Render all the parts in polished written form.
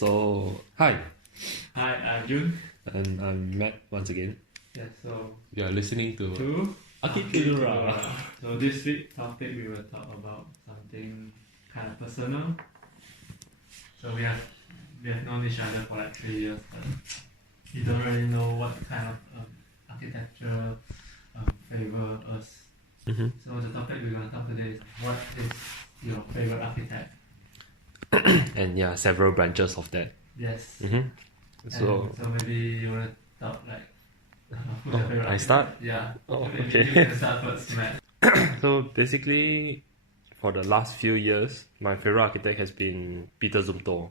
So, hi, Hi, I'm Jun. and I'm Matt once again. Yeah, so You are listening to to Architoodora. So this week's topic we will talk about something kind of personal. So we have known each other for like 3 years, but we don't really know what kind of architecture favor us. Mm-hmm. So the topic we're gonna talk today is what is your favorite architect? And yeah, several branches of that. Yes. Mm-hmm. So, So maybe you wanna talk like who's your favorite I architect? start? Yeah. Oh, Maybe okay. You can start first, Matt. so basically, for the last few years, my favorite architect has been Peter Zumthor.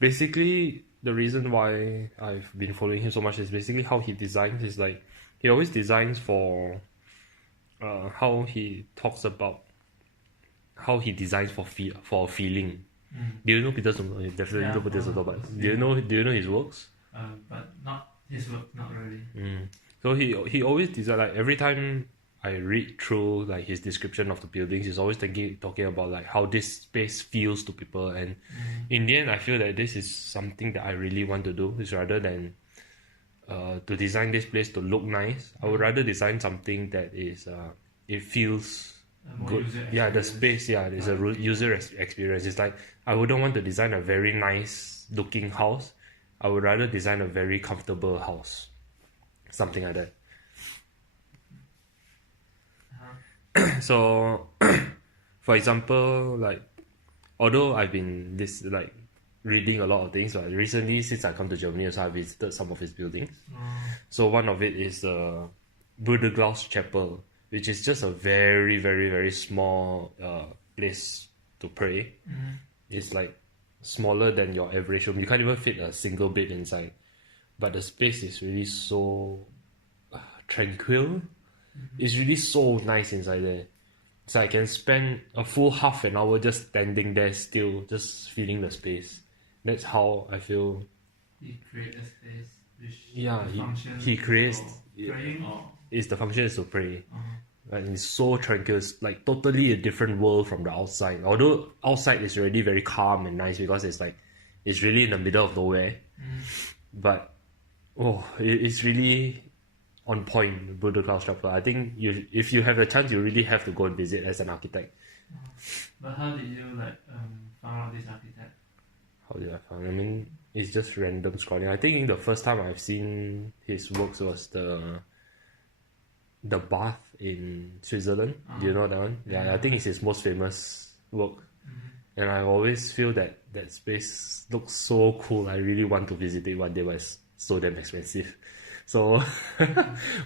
Basically, the reason why I've been following him so much is basically how he designs. Is like he always designs for how he talks about how he designs for feeling. Do you know Peter Zumthor? You definitely Yeah, know Peter of Zumthor, course, but yeah. do you know his works? But not his work, not really. So he always design, like every time I read through like his description of the buildings, he's always talking about like how this space feels to people, and in the end I feel that this is something that I really want to do. Is rather than to design this place to look nice, I would rather design something that is it feels good. Yeah, the space, yeah, there's a user experience. It's like I wouldn't want to design a very nice looking house. I would rather design a very comfortable house, something like that. So, for example, like although I've been reading a lot of things, like recently since I come to Germany, so I visited some of his buildings. So one of it is the Bruderglaus Chapel, which is just a very, very, very small place to pray. It's like smaller than your average room. You can't even fit a single bed inside. But the space is really so tranquil. It's really so nice inside there. So I can spend a full half an hour just standing there still, just feeling the space. That's how I feel. He creates a space which Yeah, functions he creates... for praying or... It's the function is to pray. And it's so tranquil. It's like totally a different world from the outside. Although outside is already very calm and nice because it's really in the middle of nowhere. But it's really on point, Bruderglaus Chapel. I think if you have the chance, you really have to go and visit as an architect. But how did you found out this architect? How did I find? I mean, it's just random scrolling. I think the first time I've seen his works was the bath in Switzerland. Do you know that one? Yeah, I think it's his most famous work. And I always feel that space looks so cool. I really want to visit it one day, but it's so damn expensive. So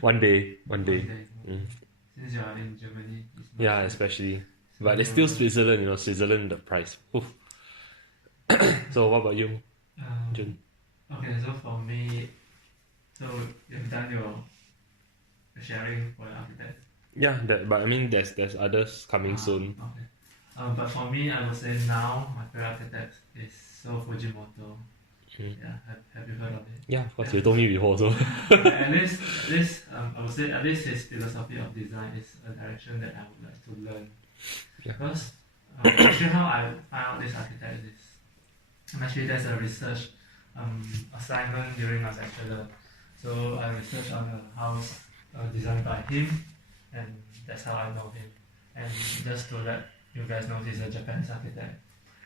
one day. Since you are in Germany. Yeah, especially. But it's still Switzerland, Switzerland the price. Oof. So what about you, Jun? Okay, so for me, so you've done your sharing for the architect. Yeah, but I mean there's others coming soon. Okay. But for me, I would say now my favorite architect is Fujimoto. Yeah, have you heard of it? Yeah, of course, you told me before. So at least I would say at least his philosophy of design is a direction that I would like to learn. Yeah. Because actually how I found out this architect is actually there's a research assignment during my bachelor. So I researched on a house designed by him, and that's how I know him. And just to let you guys know, he's a Japanese architect.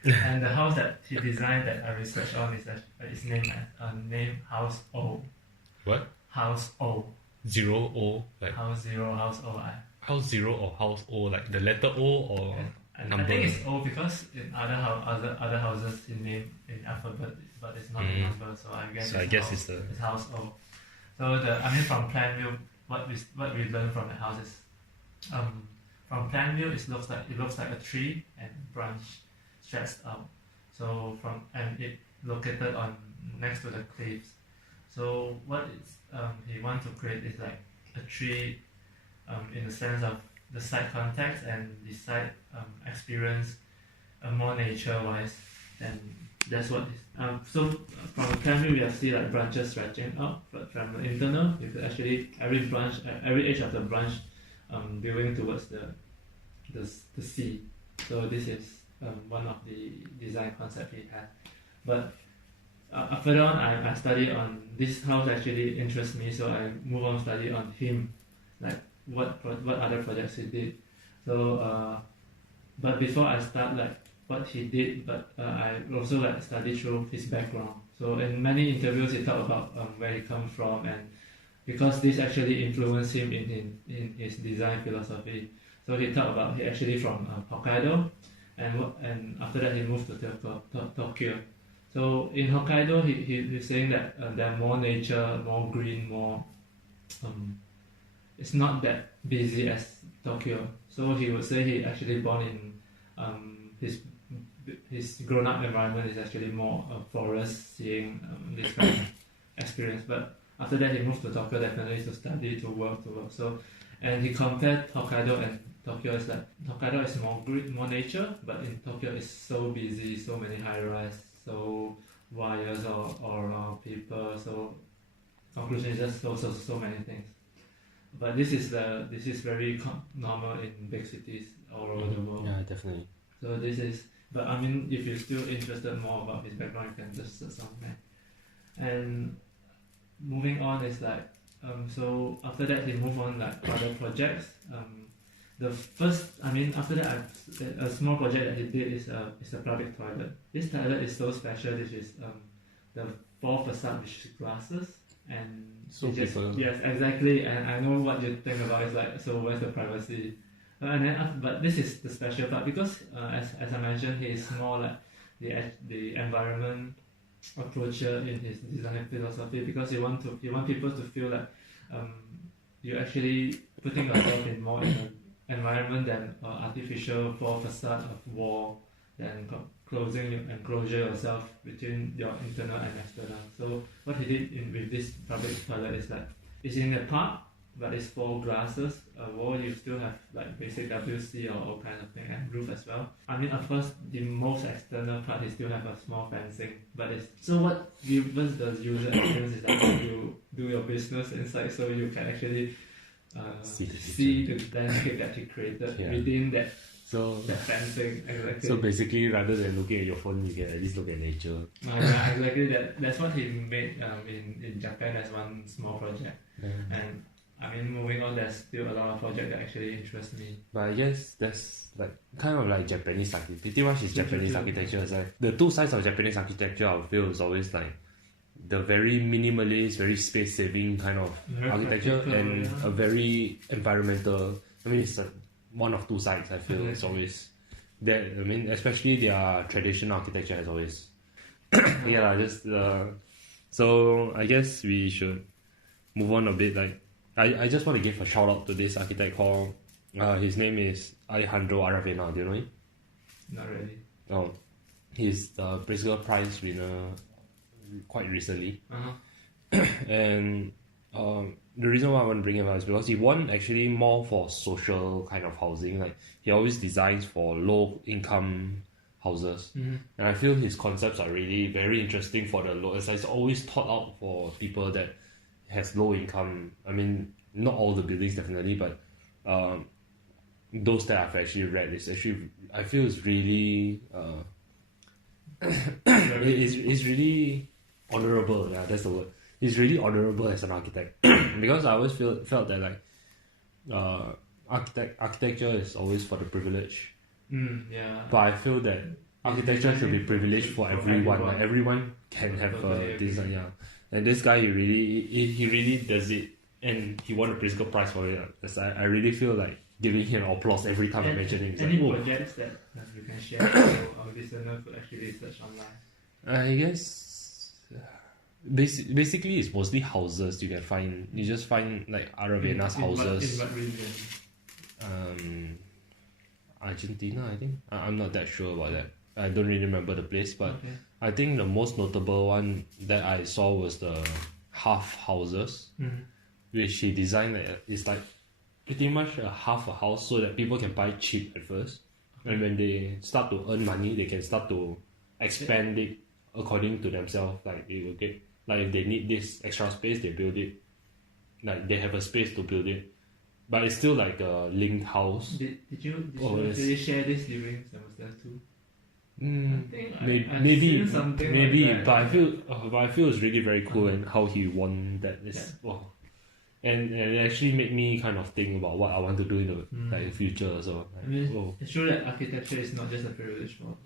And the house that he designed that I researched on is named House O. What? House O. 0O, like House 0, House O. House 0 or House O, like the letter O or number? I think it's O because in other houses he named in alphabet, but it's not a number. So I guess it's House O. So from plan view, what we learned from the house is from plan view it looks like a tree and branch stretched out. So it located on next to the cliffs. So what he wants to create is like a tree in the sense of the site context and the site experience more nature wise, and that's what is so from the plan view we have see like branches stretching out, but from the internal you could actually every edge of the branch viewing towards the sea. So this is one of the design concept he had. But further on, I studied on this house actually interests me, so I move on study on him, like what other projects he did. So but before I start like what he did, but I also like study through his background. So in many interviews he talked about where he comes from, and because this actually influenced him in his design philosophy. So he talked about he actually from Hokkaido, and after that he moved to Tokyo. So in Hokkaido, he's saying that there are more nature, more green, more. It's not that busy as Tokyo. So he would say he actually born in his grown-up environment is actually more forest, seeing this kind of experience. But after that, he moved to Tokyo definitely to study, to work. So, and he compared Hokkaido and Tokyo. Is like Hokkaido is more green, more nature, but in Tokyo it's so busy, so many high-rise, so wires or people. So conclusion is just so many things. But this is very normal in big cities all over the world. Yeah, definitely. So this is, but I mean, if you're still interested more about his background, you can just search on that. And moving on is like, so after that he moved on like other projects. The first, I mean, after that, a small project that he did is a public toilet. This toilet is so special. This is the 4 facade which is glasses, and so just, yes, exactly. And I know what you think about. It's like, so where's the privacy? And then, but this is the special part because, as I mentioned, he is more like the environment approacher in his design philosophy, because you want people to feel like you're actually putting yourself in more in an environment than artificial 4 facade of wall, then closing enclosure yourself between your internal and external. So what he did with this public toilet is like, it's in a park, but it's 4 glasses, a wall. You still have like basic WC or all kind of thing, and roof as well. I mean, of course, the most external part you still have a small fencing, but it's so what gives the user experience is that you do your business inside, so you can actually see the landscape that he created within that fencing. Exactly. So basically, rather than looking at your phone, you can at least look at nature. Yeah, exactly. That's what he made in Japan as one small project. And I mean, moving on, there's still a lot of projects that actually interest me. But I guess that's like kind of like Japanese architecture. Pretty much is Japanese architecture. It's like the two sides of Japanese architecture, I feel, is always like the very minimalist, very space-saving kind of architecture, and a very environmental. I mean, it's one of two sides. I feel it's always that. I mean, especially their traditional architecture has always. So I guess we should move on a bit. Like, I just want to give a shout out to this architect called. His name is Alejandro Aravena. Do you know him? Not really. Oh, he's the Pritzker Prize winner quite recently. And the reason why I want to bring him up is because he won actually more for social kind of housing. Like, he always designs for low income houses, and I feel his concepts are really very interesting for the low. It's always thought out for people that has low income. I mean, not all the buildings definitely, but those that I've actually read is actually, I feel it's really it's really honorable. Yeah, that's the word. He's really honorable as an architect because I always felt that like architecture is always for the privileged. But I feel that architecture should be privileged for everyone. Like, everyone can have a design. Yeah, and this guy, he really does it, and he won a Pritzker Prize for it. I really feel like giving him applause every time I mention him. Any projects that you can share so our listeners could actually search online? I guess basically it's mostly houses you can find. You just find like Aravena's houses. In what region? Argentina, I think. I'm not that sure about that. I don't really remember the place, but I think the most notable one that I saw was the half houses, which he designed. It's like pretty much a half a house so that people can buy cheap at first, and when they start to earn money, they can start to expand it according to themselves. Like, they will get, like, if they need this extra space, they build it. Like, they have a space to build it, but it's still like a linked house. Did you share this during semester 2? Maybe, like but I feel it's really very cool and how he won that is wow, and it actually made me kind of think about what I want to do in the future. So it's true that architecture is not just a privilege for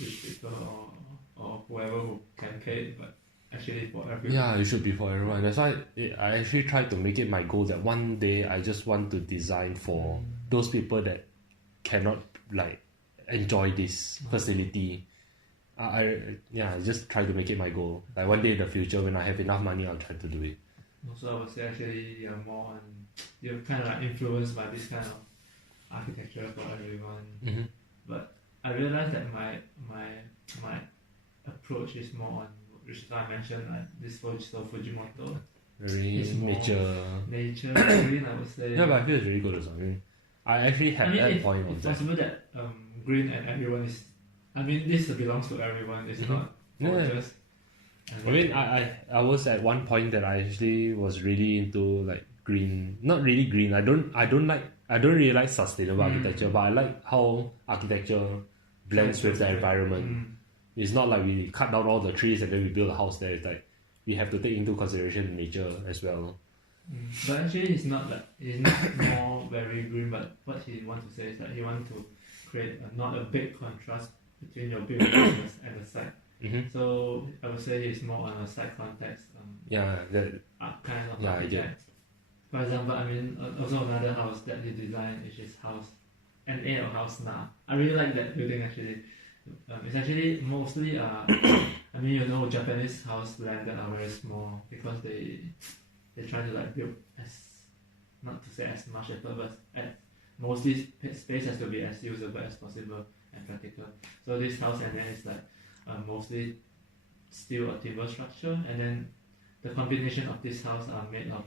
rich people or whoever who can pay it, but actually for everyone. Yeah, it should be for everyone. That's why I actually try to make it my goal that one day I just want to design for those people that cannot like enjoy this facility. I just try to make it my goal. Like one day in the future when I have enough money, I'll try to do it. Also, I would say actually you're kind of like influenced by this kind of architecture for everyone. But I realized that my approach is more on, which is why I mentioned like this Fujimoto. Very nature green, I would say. Yeah, but I feel it's really good as well. I actually had that point of it's that. possible that green and everyone is. This belongs to everyone. It's not just. I was at one point that I actually was really into like green. Not really green. I don't really like sustainable architecture, but I like how architecture blends with the environment. It's not like we cut down all the trees and then we build a house there. It's like we have to take into consideration nature as well. But actually, it's not more very green. But what he wants to say is that he wants to create not a big contrast between your building and the site. So I would say he's more on a site context. Kind of architect. For example, also another house that he designed is his house, NA or House Na. I really like that building actually. It's actually mostly Japanese house landed are very small because they try to like build not to say as much effort, but mostly space has to be as usable as possible and practical. So this house and then is like mostly steel or timber structure, and then the combination of this house are made of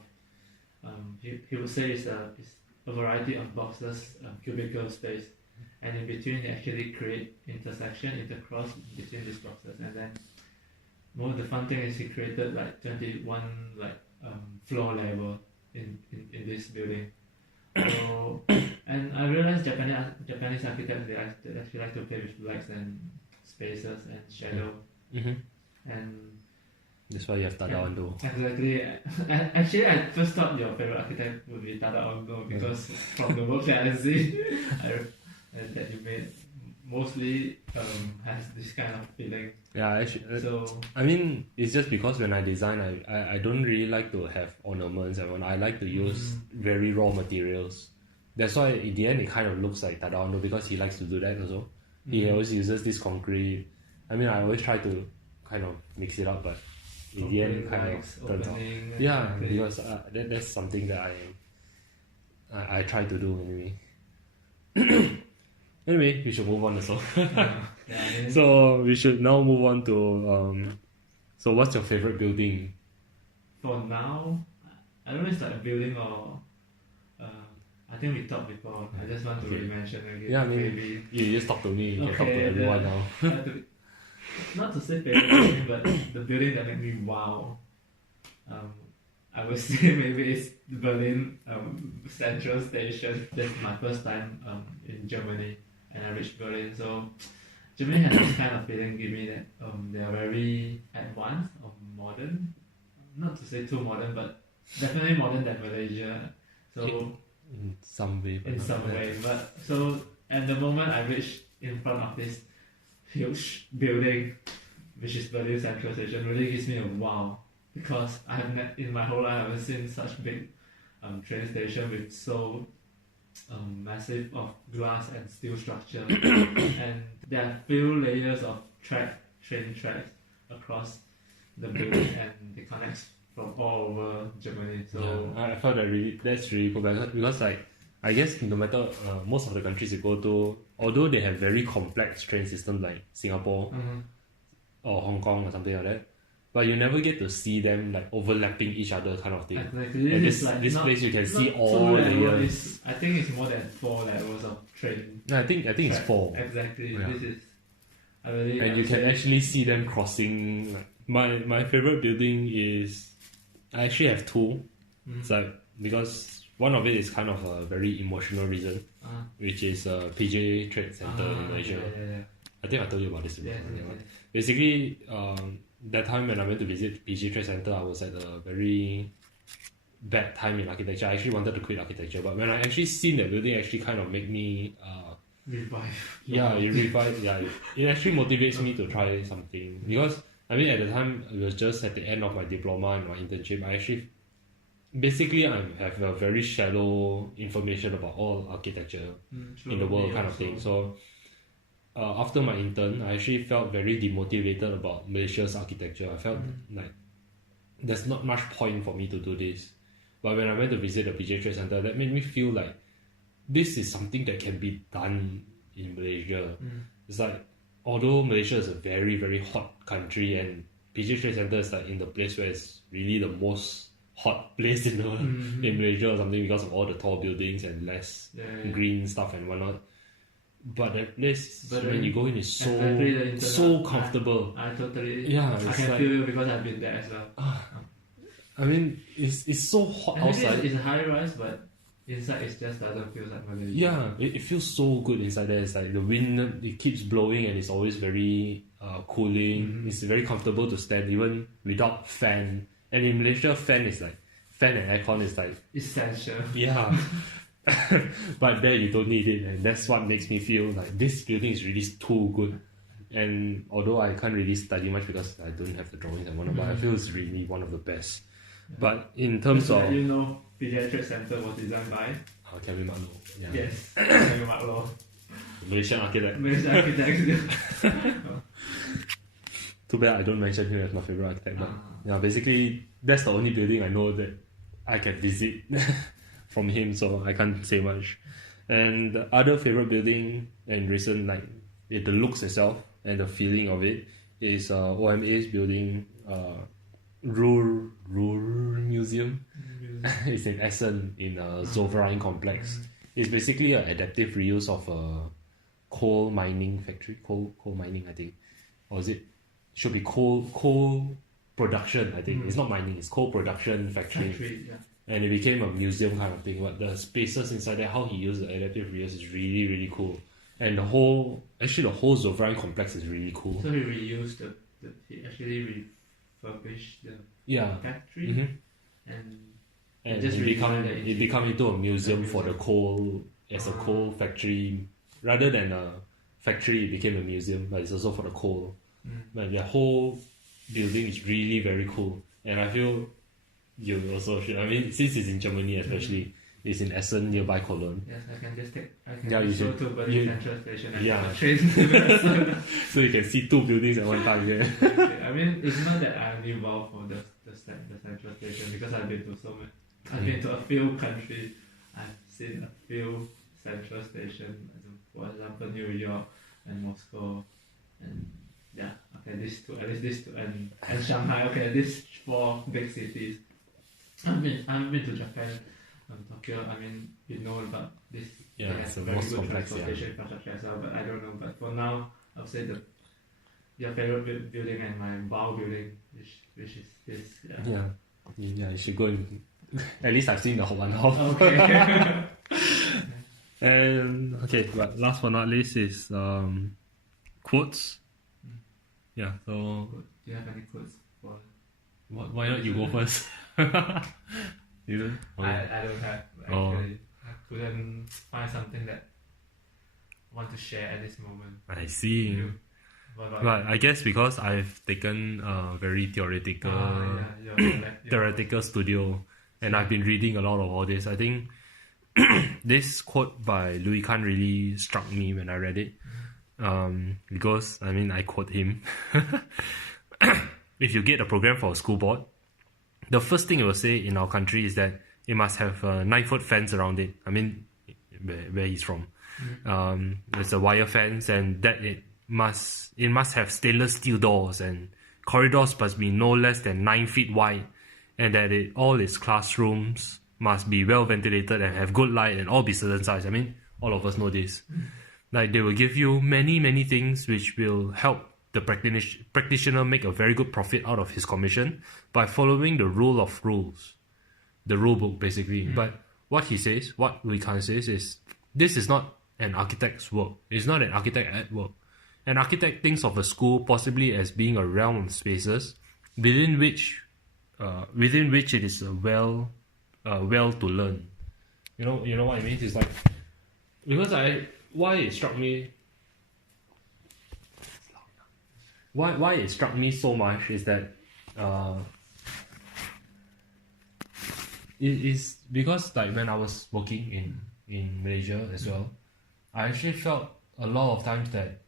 he would say it's a variety of boxes, cubicle space, and in between he actually create intercross between these boxes, and then the fun thing is he created like 21 floor level in this building. So and I realized Japanese architects they actually like to play with lights and spaces and shadow, and that's why you have Tada Ando. Exactly. Actually, I first thought your favorite architect would be Tada Ando because from the work that I see, that you made mostly has this kind of feeling. Yeah, actually. It's just because when I design, I don't really like to have ornaments. I like to use very raw materials. That's why in the end it kind of looks like Tada Ando because he likes to do that also. He always uses this concrete. I always try to kind of mix it up, but in the end kind of turns out. Yeah, because that's something that I try to do anyway. Anyway, we should move on also. So we should now move on to so what's your favorite building? For now, I don't know if it's like a building or I think we talked before. I just want to re-mention again. Yeah, maybe you just talk to me. You can talk to everyone now. Not to say favorite building, but the building that made me wow. I would say maybe it's Berlin Central Station. That's my first time in Germany, and I reached Berlin. So Germany has this kind of feeling, give me that they are very advanced or modern. Not to say too modern, but definitely modern than Malaysia. So in some way. But so at the moment I reached in front of this huge building, which is Berlin Central Station, really gives me a wow, because I have in my whole life I haven't seen such big train station with so massive of glass and steel structure, and there are few layers of train tracks across the building, and it connects from all over Germany. So I felt that's really cool because like I guess no matter most of the countries you go to, although they have very complex train systems like Singapore or Hong Kong or something like that, but you never get to see them like overlapping each other kind of thing. Exactly. And this place you can see all layers. I think it's more than 4 levels of train. No, I think it's 4. Exactly. Yeah. This is and you can actually see them crossing. My favorite building is I actually have 2. It's like because one of it is kind of a very emotional reason, which is PJ Trade Center in Malaysia. I think I told you about this before. Yes. Basically, that time when I went to visit PG Trade Center, I was at a very bad time in architecture. I actually wanted to quit architecture, but when I actually seen that building, actually kind of made me revive. Yeah, it revives. Yeah, it actually motivates me to try something, because I mean at the time it was just at the end of my diploma and my internship. I actually basically I have a very shallow information about all architecture in the world kind of thing. So after my intern, I actually felt very demotivated about Malaysia's architecture. I felt like there's not much point for me to do this. But when I went to visit the PJ Trade Center, that made me feel like this is something that can be done in Malaysia. It's like, although Malaysia is a very, very hot country, and PJ Trade Center is like in the place where it's really the most hot place in the in Malaysia or something, because of all the tall buildings and less green stuff and whatnot. But that place, when you go in, is so comfortable. I totally, I can like, feel you because I've been there as well. I mean, it's so hot outside. It's a high rise, but inside it just doesn't feel like Malaysia. Yeah, it feels so good inside there. It's like the wind, it keeps blowing and it's always very cooling. It's very comfortable to stand even without fan. And in Malaysia, fan and aircon is like essential. Yeah. But there you don't need it, and that's what makes me feel like this building is really too good. And although I can't really study much because I don't have the drawings and whatnot, but I feel it's really one of the best. But in terms of Pediatric Center was designed by Kevin Marlowe. Yeah. Yes, Kevin Marlowe. Malaysian architect. Malaysian architect. Too bad I don't mention him as my favorite architect. But yeah, basically that's the only building I know that I can visit from him, so I can't say much. And the other favorite building and recent, like the looks itself and the feeling of it, is OMA's building, Ruhr Museum. It's in Essen in Zoverein complex. It's basically an adaptive reuse of a coal mining factory. Coal mining, I think. Or is it? Should be coal production, I think. It's not mining, it's coal production factory. And it became a museum kind of thing. But the spaces inside there, how he used the adaptive reuse is really, really cool. And the whole Zoverein complex is really cool. So he reused he actually refurbished the factory and it became into a museum for the coal, as a coal factory. Rather than a factory, it became a museum, but it's also for the coal. But the whole building is really very cool. And I feel you also should. I mean, since it's in Germany especially, it's in Essen nearby Cologne. Yes, I can just go to Berlin Central Station and train. So you can see two buildings at one time. Yeah. Okay. I mean, it's not that I'm involved for the Central Station, because I've been to so much. I've been to a few countries. I've seen a few Central Stations, for example, New York and Moscow, and these two, and Shanghai. Okay, these four big cities. I've been to Japan, Tokyo. I mean, you know about this. Yeah, it's the most complex. Infrastructure as well, but I don't know. But for now, I'll say your favorite building and my wow building, which is this. Yeah, you should go and at least I've seen the whole one half. Okay. And but last but not least is quotes. Yeah, so do you have any quotes for? Why not you go first? You don't? I don't have actually. I couldn't find something that I want to share at this moment. I see. But I guess because I've taken a very theoretical studio, and I've been reading a lot of all this, I think this quote by Louis Kahn really struck me when I read it. Because, I mean, I quote him. If you get a program for a school board, the first thing it will say in our country is that it must have a 9-foot fence around it. I mean, where he's from. There's a wire fence, and that it must have stainless steel doors, and corridors must be no less than 9 feet wide, and that all its classrooms must be well ventilated and have good light and all be certain size. I mean, all of us know this. Like, they will give you many, many things which will help the practitioner make a very good profit out of his commission by following the rule of rules. The rule book, basically. But what Louis Kahn says is, this is not an architect's work. It's not an architect at work. an architect thinks of a school possibly as being a realm of spaces within which it is well to learn. You know what I mean? It's like, because why it struck me so much is that it is because like when I was working in Malaysia as well, I actually felt a lot of times that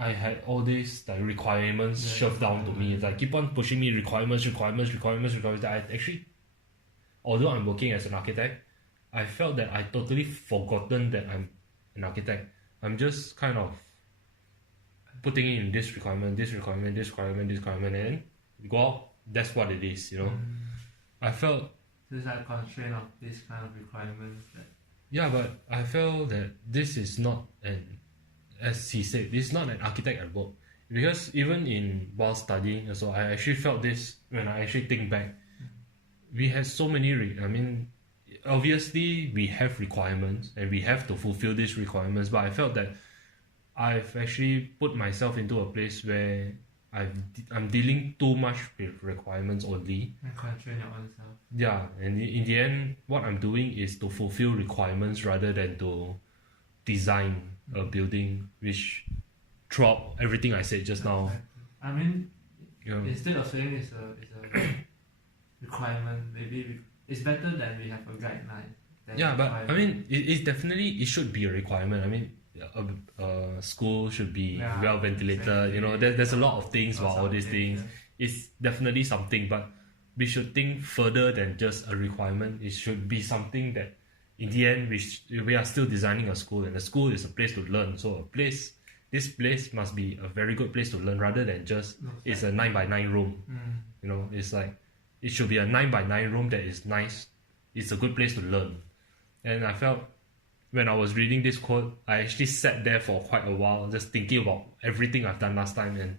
I had all these like requirements shoved down to me. It's like keep on pushing me requirements. That I actually, although I'm working as an architect, I felt that I totally forgotten that I'm an architect. I'm just kind of putting in this requirement, and go out. That's what it is, I felt there's a constraint of this kind of requirements. Yeah, but I felt that this is not as he said, this is not an architect at work. Because even while studying, so I actually felt this when I actually think back. We had so many, obviously we have requirements and we have to fulfill these requirements, but I felt that I've actually put myself into a place where I'm dealing too much with requirements only. And constrain your own self. Yeah, and in the end, what I'm doing is to fulfill requirements rather than to design a building, which throughout everything I said just now. I mean, instead of saying it's a requirement, maybe it's better than we have a guideline. Yeah, but I mean, it's definitely, it should be a requirement. I mean, a school should be well ventilated. Exactly. There's a lot of things about all these things. Yeah. It's definitely something, but we should think further than just a requirement. It should be something that, in the end, we are still designing a school, and a school is a place to learn. So this place must be a very good place to learn, rather than just it's a 9x9 room. It's like it should be a 9x9 room that is nice. It's a good place to learn, and I felt. When I was reading this quote, I actually sat there for quite a while just thinking about everything I've done last time, and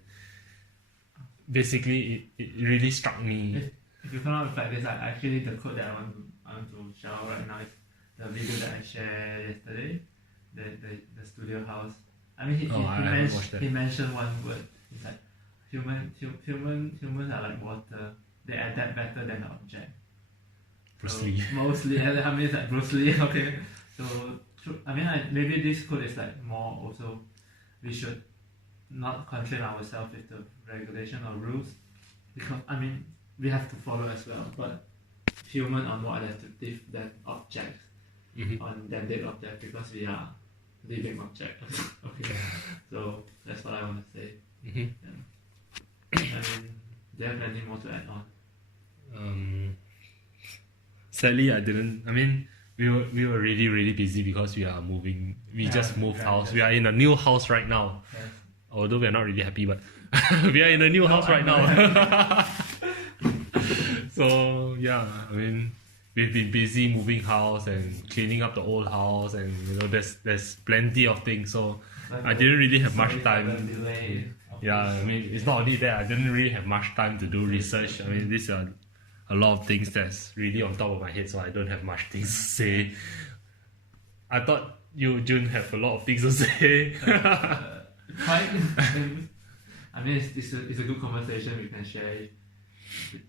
basically it really struck me. If you cannot reflect this, actually the quote that I want to shout out right now is the video that I shared yesterday, the studio house. I mean he mentioned one word. It's like humans are like water. They adapt better than the object. Bruce Lee. Mostly, I mean it's like Bruce Lee, okay. So, I mean, maybe this code is like more also, we should not constrain ourselves with the regulation or rules, because, I mean, we have to follow as well, but humans are more adaptive than objects, than dead objects, because we are living objects. Okay, so that's what I want to say. Yeah. I mean, do you have any more to add on? Sadly, I didn't. I mean, we were really, really busy because we are moving. We just moved house. We are in a new house right now. Yes. Although we are not really happy, but we are in a new house right now. So yeah, I mean, we've been busy moving house and cleaning up the old house, and there's plenty of things. So I didn't really have much time. Yeah, I mean, it's not only that, I didn't really have much time to do research. I mean, these are a lot of things that's really on top of my head, so I don't have much things to say. I thought you, Jun, have a lot of things to say. I mean, it's a good conversation we can share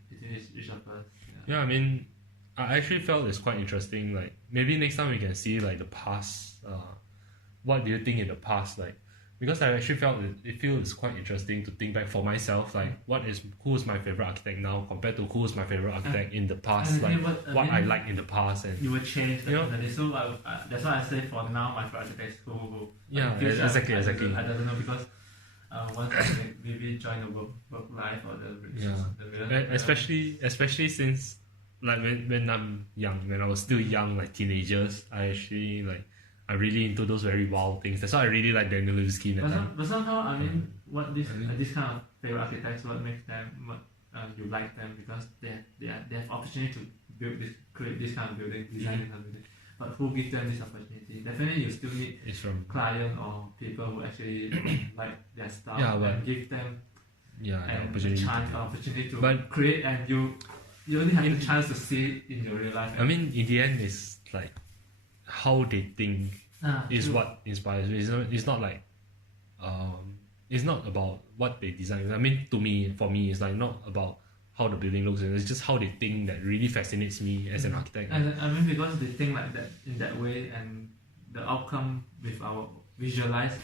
between each of us. Yeah, I mean, I actually felt it's quite interesting. Like, maybe next time we can see like the past. What do you think in the past? Like, because I actually felt it feels quite interesting to think back for myself, like who is my favorite architect now compared to who is my favorite architect in the past, like what I liked in the past, and you would change definitely. So that's why I say for now my favorite architect is who. Yeah, exactly. I don't know, because once I maybe join the work life or the especially since like when I'm young, when I was still young, like teenagers, I'm really into those very wild things. That's why I really like Daniel Levitsky. But somehow, I mean, this kind of favorite architects, what makes them, you like them, because they have opportunity to create this kind of building, design this kind of building. But who gives them this opportunity? Definitely, you still need clients or people who actually like their stuff and give them the opportunity to create, and you only have the chance to see it in your real life. I mean, in the end, it's like how they think is true. What inspires me. It's not like it's not about what they design. I mean, for me, it's like not about how the building looks. It's just how they think that really fascinates me as an architect. And I mean, because they think like that in that way, and the outcome with our visualize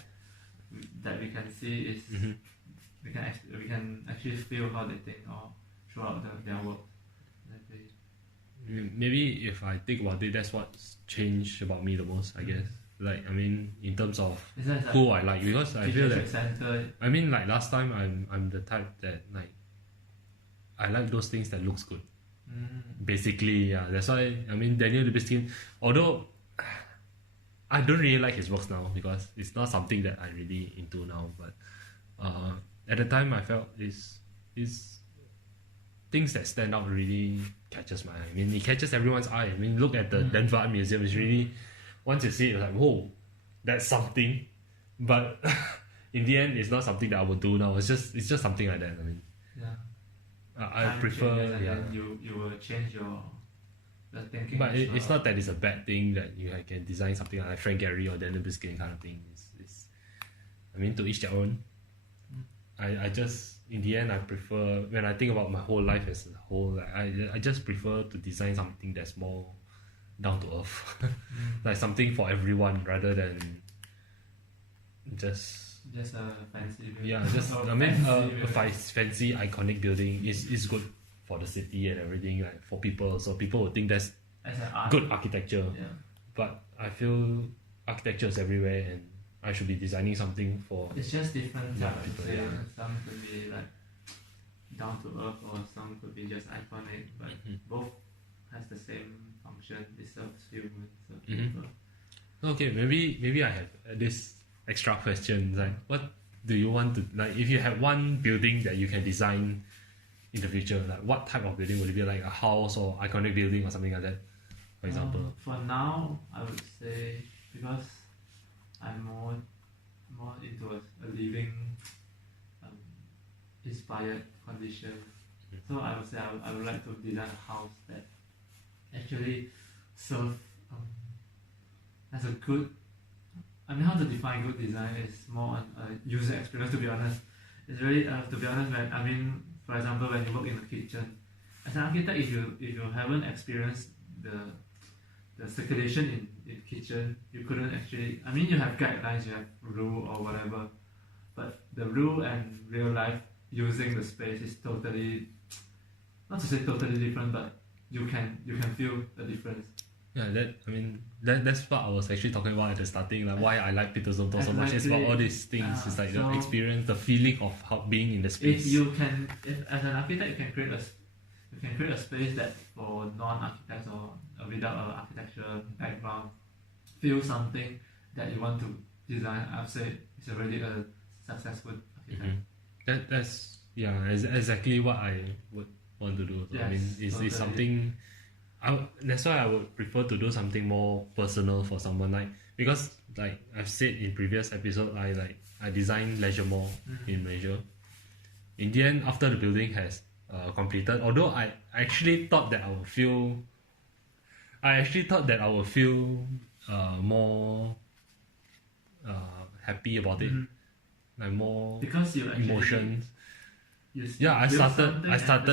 that we can see is we can actually feel how they think or throughout their work. Maybe if I think about it, that's what's changed about me the most, I guess. Like, I mean, in terms of who I like, because I feel that I mean, like last time, I'm the type that like I like those things that looks good. Basically, yeah. That's why I mean Daniel Libeskind, although I don't really like his works now because it's not something that I really into now. But at the time, I felt is things that stand out really catches my eye. I mean, it catches everyone's eye. I mean, look at the Denver Art Museum. It's really, once you see it, it's like, whoa, that's something. But in the end, it's not something that I would do now. It's just something like that. I mean, I prefer. You will change your thinking. But it's not that it's a bad thing that you can design something like Frank Gehry or Daniel Libeskind kind of thing. It's I mean, to each their own. I just, in the end, I prefer, when I think about my whole life as a whole, like, I just prefer to design something that's more down to earth. Like something for everyone rather than just a fancy building. Yeah, just I mean a fancy iconic building is good for the city and everything, like for people, so people would think that's good architecture. But I feel architecture is everywhere and I should be designing something for. It's just different. Some could be like down to earth, or some could be just iconic. But both has the same function. It serves humans. Okay, maybe I have this extra question. Like, what do you want to like? If you have one building that you can design in the future, like what type of building would it be? Like a house or iconic building or something like that, for example? For now, I would say, because I'm more into a living, inspired condition. So I would say I would like to design a house that actually serve as a good. I mean, how to define good design is more on user experience. To be honest, it's really to be honest. When, I mean, for example, when you work in a kitchen, as an architect, if you haven't experienced the circulation in kitchen, you couldn't actually. I mean, you have guidelines, you have rule or whatever, but the rule and real life using the space is totally, not to say totally different, but you can feel the difference. Yeah, that's what I was actually talking about at the starting, like why I like Peter Zumthor so much. It's about all these things. It's like the experience, the feeling of how being in the space. If as an architect, you can create a space that for non-architects or without an architecture background feel something that you want to design. I'd say it's already a successful architect. That's exactly what I would want to do. Yes, I mean, it's something. That's why I would prefer to do something more personal for someone, like, because like I've said in previous episode, I design leisure mall in Malaysia. In the end, after the building has completed, although I actually thought that I would feel more happy about it, like more because you emotions. I started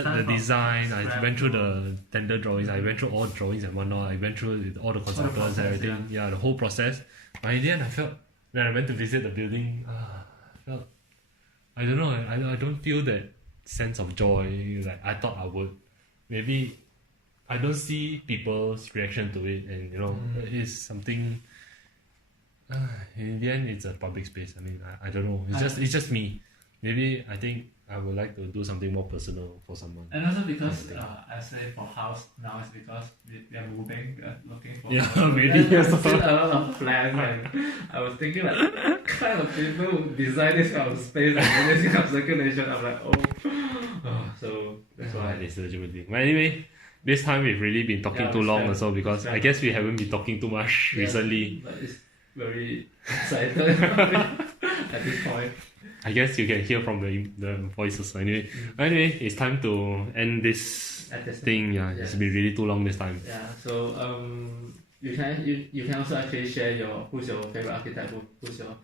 the design. I went through the tender drawings. I went through all the drawings and whatnot. I went through all the consultants and everything. Yeah, the whole process. But in the end, I felt when I went to visit the building, I don't know. I don't feel that sense of joy like I thought I would. Maybe I don't see people's reaction to it, and it's something. In the end, it's a public space. I mean, I don't know. It's just me. Maybe I think I would like to do something more personal for someone. And also because I say for house now, it's because we are moving, looking for. Yeah, maybe. There's still a lot of plans, and I was thinking like, what kind of people would design this kind of space and this kind of circulation? I'm like, so that's why. It's a legitimate thing. But anyway, this time we've really been talking too long also, because I guess we haven't been talking too much recently. But it's very excited at this point. I guess you can hear from the voices. Anyway, it's time to end this thing. Yeah, it's been really too long this time. Yeah. So you can also actually share who's your favorite architect, who's your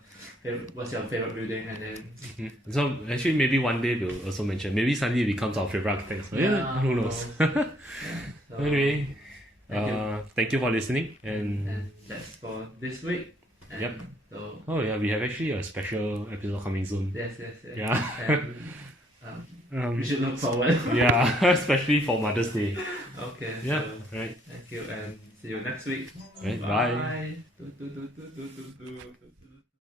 what's your favorite building, and then. Mm-hmm. So actually, maybe one day we'll also mention. Maybe suddenly it becomes our favorite architect. So who knows? So anyway, thank you for listening, and that's for this week. And yep. So, we have actually a special episode coming soon. Yes. Yeah. And, we should look forward. Yeah, especially for Mother's Day. Okay. Yeah. So, right. Thank you, and see you next week. Right. Bye. Bye.